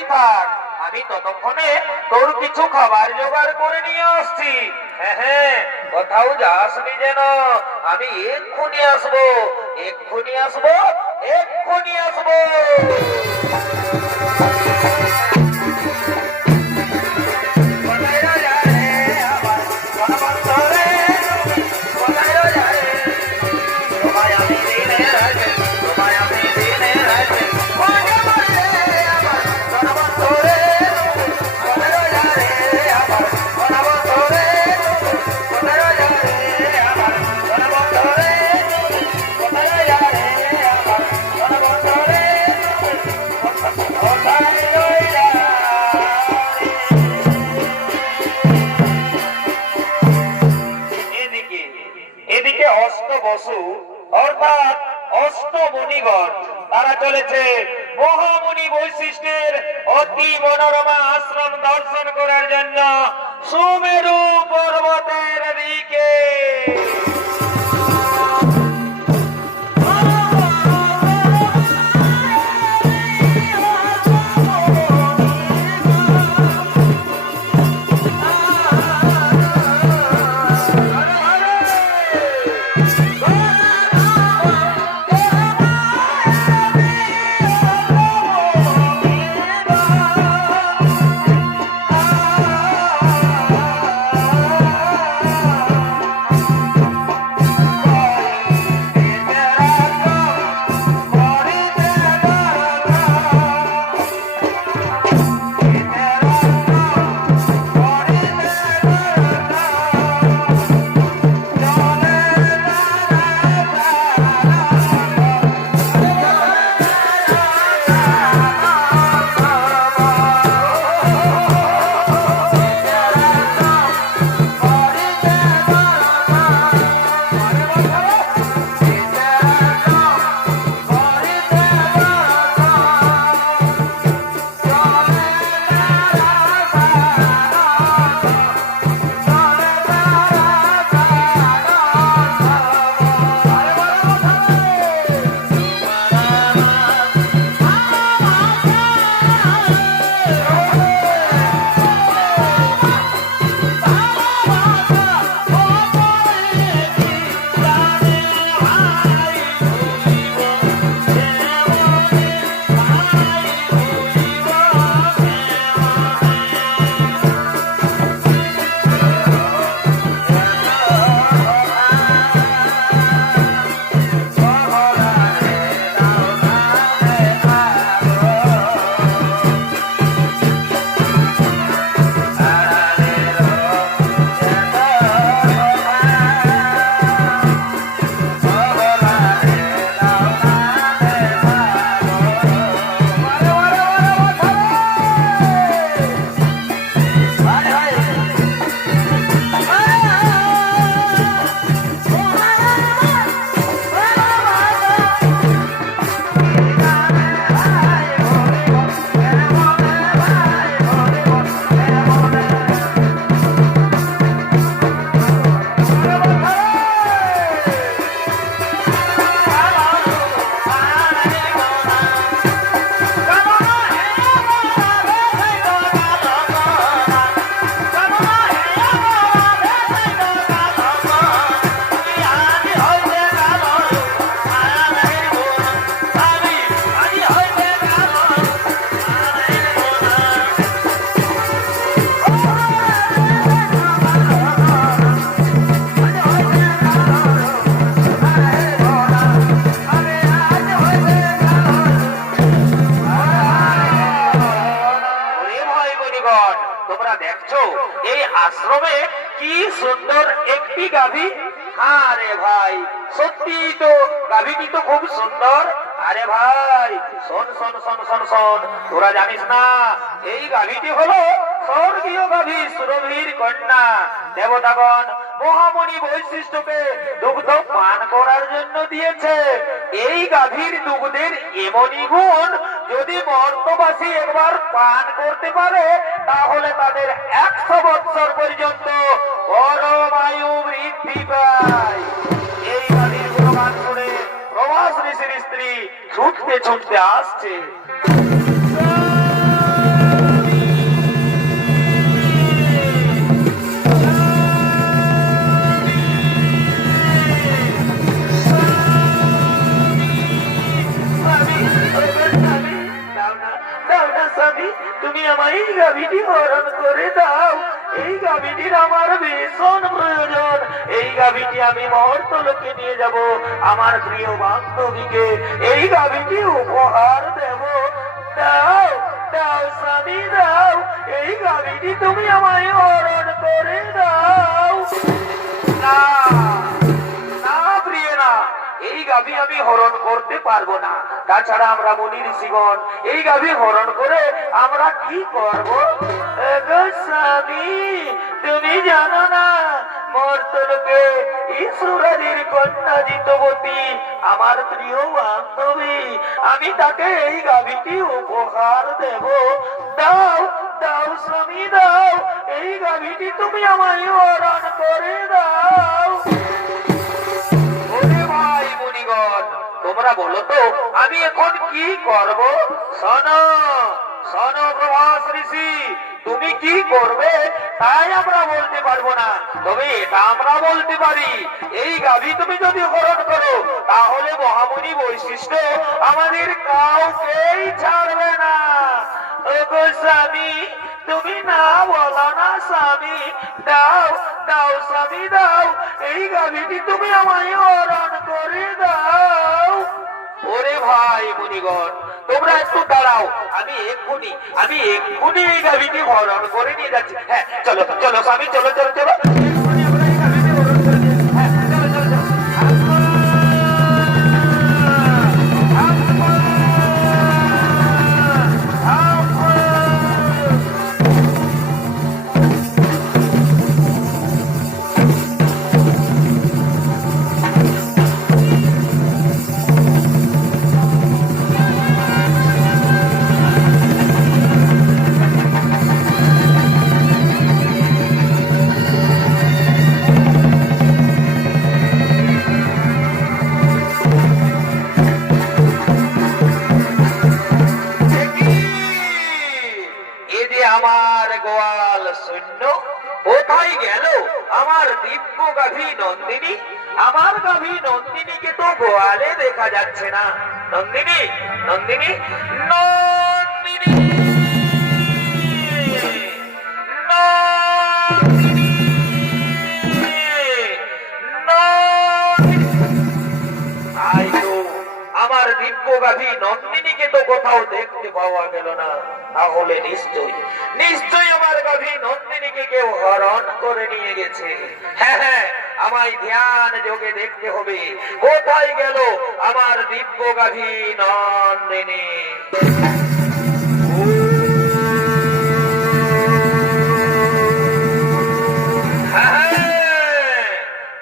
তুই থাক, আমি ততক্ষণে তোর কিছু খাবার জোগাড় করে নিয়ে আসছি। হ্যাঁ, হ্যাঁ কোথাও যাসনি যেন। আমি এক্ষুনি আসব এক্ষুনি আসব এক্ষুনি আসব। চলেছে। মহামুনি বৈশিষ্ট্যের অতি মনোরমা আশ্রম দর্শন করার জন্য সুমেরু পর্বত গাভীটি তো খুব সুন্দর। আরে ভাই, শোন শোন শোন শোন শোন, তোরা জানিস না, এই গাভীটি হলো স্বর্গীয় গাভী সুরভীর কন্যা। দেবতাগণ, মহামণি বৈশিষ্ট্যকে দুগ্ধ পান করার জন্য দিয়েছে। এই গাভীর দুগ্ধের এমনই গুণ, যদি মর্তবাসী একবার পান করতে পারে, তাহলে তাদের একশো বৎসর পর্যন্ত পরমায়ু বৃদ্ধি পায়। স্ত্রী ছুটতে ছুটতে আসছে। গাভীটি আমি মহর্তলোকে নিয়ে যাব। আমার প্রিয় বান্ধবীকে এই গাভীটি উপহার দেব। দাও দাও স্বামী, দাও। এই গাভীটি তুমি আমায় হরণ করে দাও। না গাভী আমি হরণ করতে পারব না। তাছাড়া আমরা মুনি ঋষিগণ এই গাভী হরণ করে আমরা কি করব? স্বামী, তুমি জানো না মর্তলোকে ঈশ্বরাদির কন্যা আমার প্রিয় বান্ধবী, আমি তাকে এই গাভীটি উপহার দেব। দাও দাও স্বামী, দাও, এই গাভীটি তুমি আমায় হরণ করে দাও। ভাই মুনিগণ, তোমরা বলো তো, আমি এখন কি করব? শোনো শোনো প্রভাস ঋষি, তুমি কি করবে? তাই আমরা বলতে পারব না। তবে এটা আমরা বলতে পারি। এই গাভী তুমি যদি হরণ করো, তাহলে মহামণি বৈশিষ্ট্য আমাদের কাউকেই ছাড়বে না। স্বামী, তুমি না বলো না স্বামী। দাও দাও স্বামী, দাও। এই গাভীটি তুমি আমায় হরণ করে দাও। ওরে ভাই মুনিগণ তোমরা একটু দাঁড়াও। আমি এক্ষুনি আমি এক্ষুনি এই গাড়িটি হরণ করে নিয়ে যাচ্ছি। হ্যাঁ চলো চলো, স্বামী, চলো চলো চলো। কোথায় গেল আমার দিব্য গাভী নন্দিনী? আমার গাভী নন্দিনীকে তো গোয়ালে দেখা যাচ্ছে না। নন্দিনী নন্দিনী নন্দিনী দিব্য নন্দিনীকে তো কোথাও দেখতে পাওয়া গেল না তাহলে নিশ্চয়ই নিশ্চয়ই আমার গাভী নন্দিনীকে কেউ হরণ করে নিয়ে গেছে। হ্যাঁ হ্যাঁ আমায় ধ্যান যোগে দেখতে হবে। কোথায় গেল আমার দিব্য গাভী নন্দিনী? হ্যাঁ,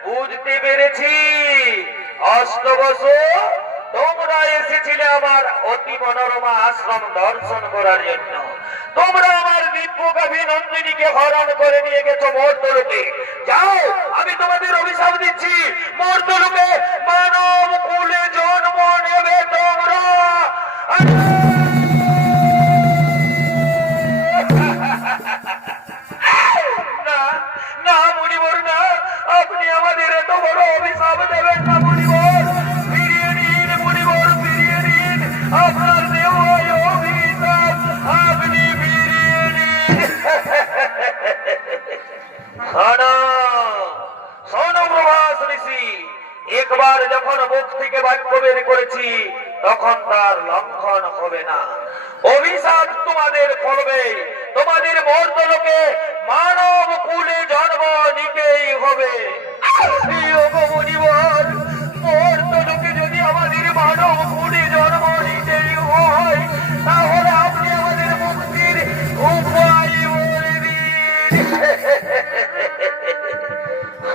বুঝতে পেরেছি। তোমরা এসেছিলে আমার অতি মনোরমা আশ্রম দর্শন করার জন্য। তোমরা আমার দিব্য নন্দিনীকে হরণ করে নিয়ে গেছো মর্তলোকে যাও, আমি তোমাদের অভিশাপ দিচ্ছি। মর্তলোকে মানব কুলে জন্ম নেবে তোমরা। না না মুনিবর না আপনি আমাদের এত বড় অভিশাপ দেবেন না। শোনো শোনো প্রভাস একবার যখন মুখ থেকে বাক্য বের করেছি, তখন তার লক্ষণ হবে না। অভিশাপ তোমাদের ফলবে, তোমাদের মর্দলোকে মানব কুলে জন্ম নিতেই হবে।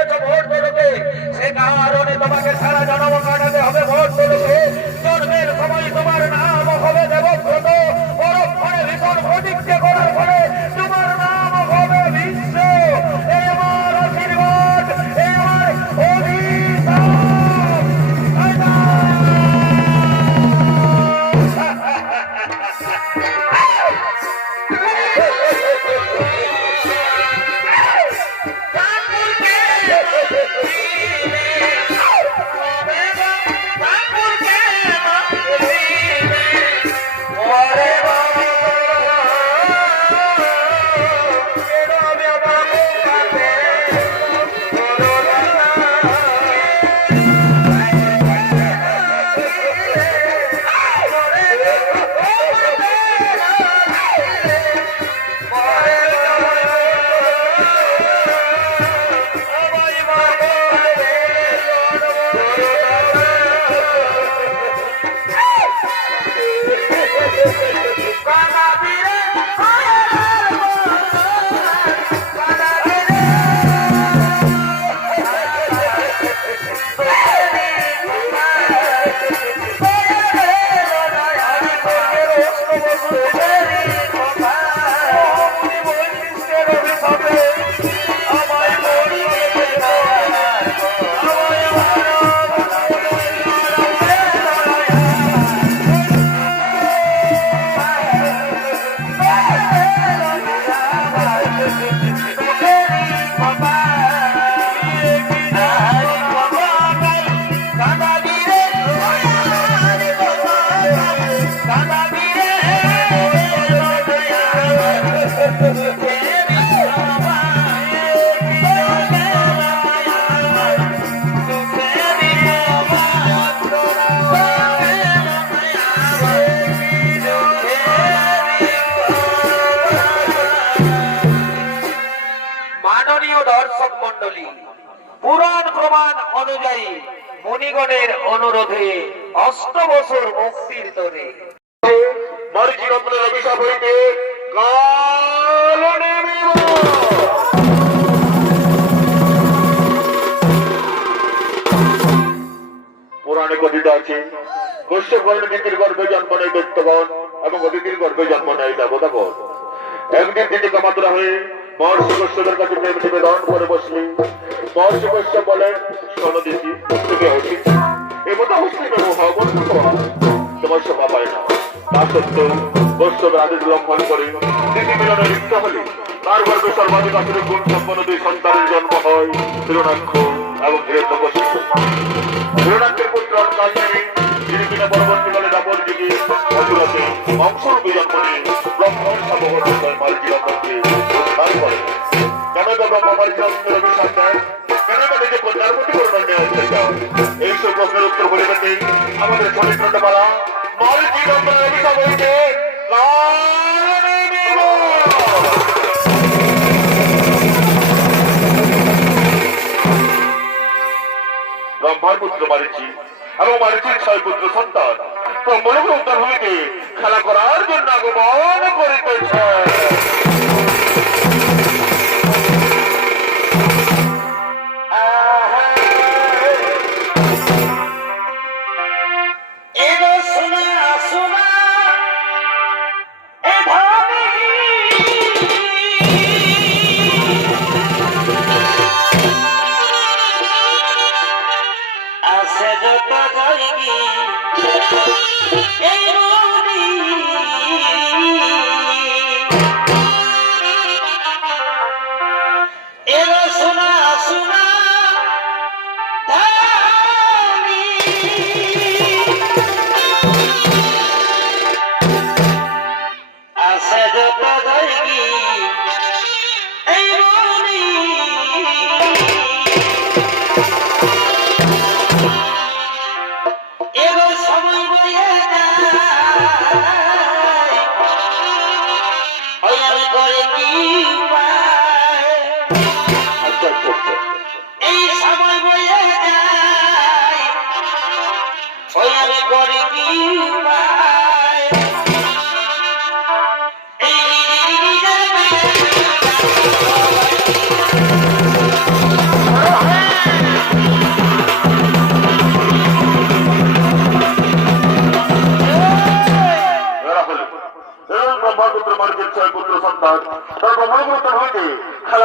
নিয়ে গেছো ভোটদলকে সে কারণে তোমাকে সারা জন্ম আছে। কশ্যপ অতিথির গর্ভে জন্ম নেয় দৈত্যগণ এবং অতিথির গর্ভে জন্ম নেয় দেবতাগণ। একদিন তিনি কামাতুরা হয়ে মহর্ষি কাছে প্রেম নিবেদন করে বসলেন। মহর্ষি বলেন দিদি, তুমি তোমার পায় না। তা সত্ত্বেও কশ্যপের আদেশ করে দিদি হলে তার গর্ভে সর্বাধিক আসলে গুণ সম্পন্ন দুই সন্তানের জন্ম হয়। হিরণাক্ষ এবং হিরণ্যকশিপু হিরণাক্ষের পুত্র কালনেমী যিনি কিনা পরবর্তীকালে দাপর যুগে অসুরতে অংশরূপে জন্ম নিয়ে ব্রহ্মণ সমগ্র মালজিরকে উদ্ধার করে কেন তো ব্রহ্ম মালজিরকের অভিশাপ দেয় কেন বা নিজে কন্যার প্রতি করুণা নিয়ে আসতে চাও এই আমাদের চরিত্রটা পালা মালজিরকের অভিশাপ কালনেমী ব্রহ্মার পুত্র মারেছি এবং মারিচির ছয় পুত্র সন্তান। উত্তর হইতে খেলা করার জন্য আগমন করিতেছে।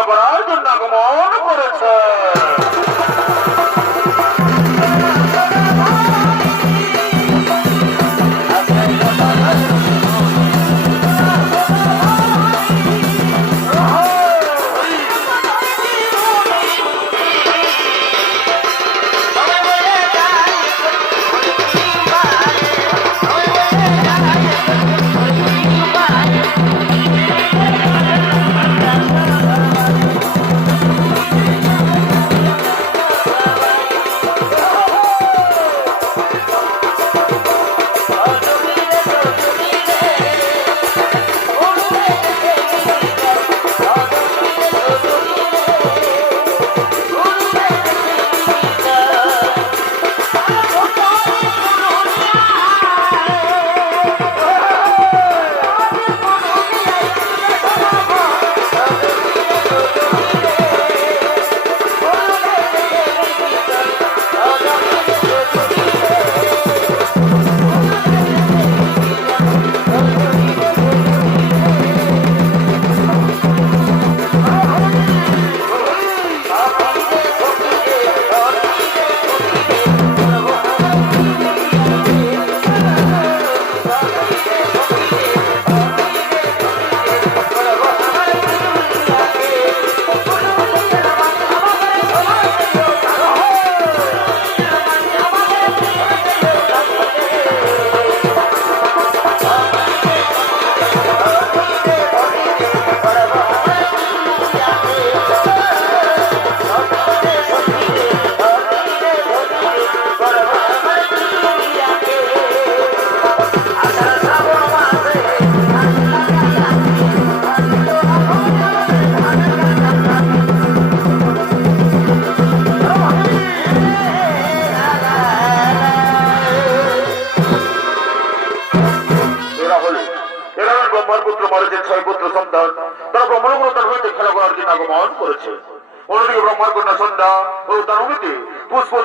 খেলা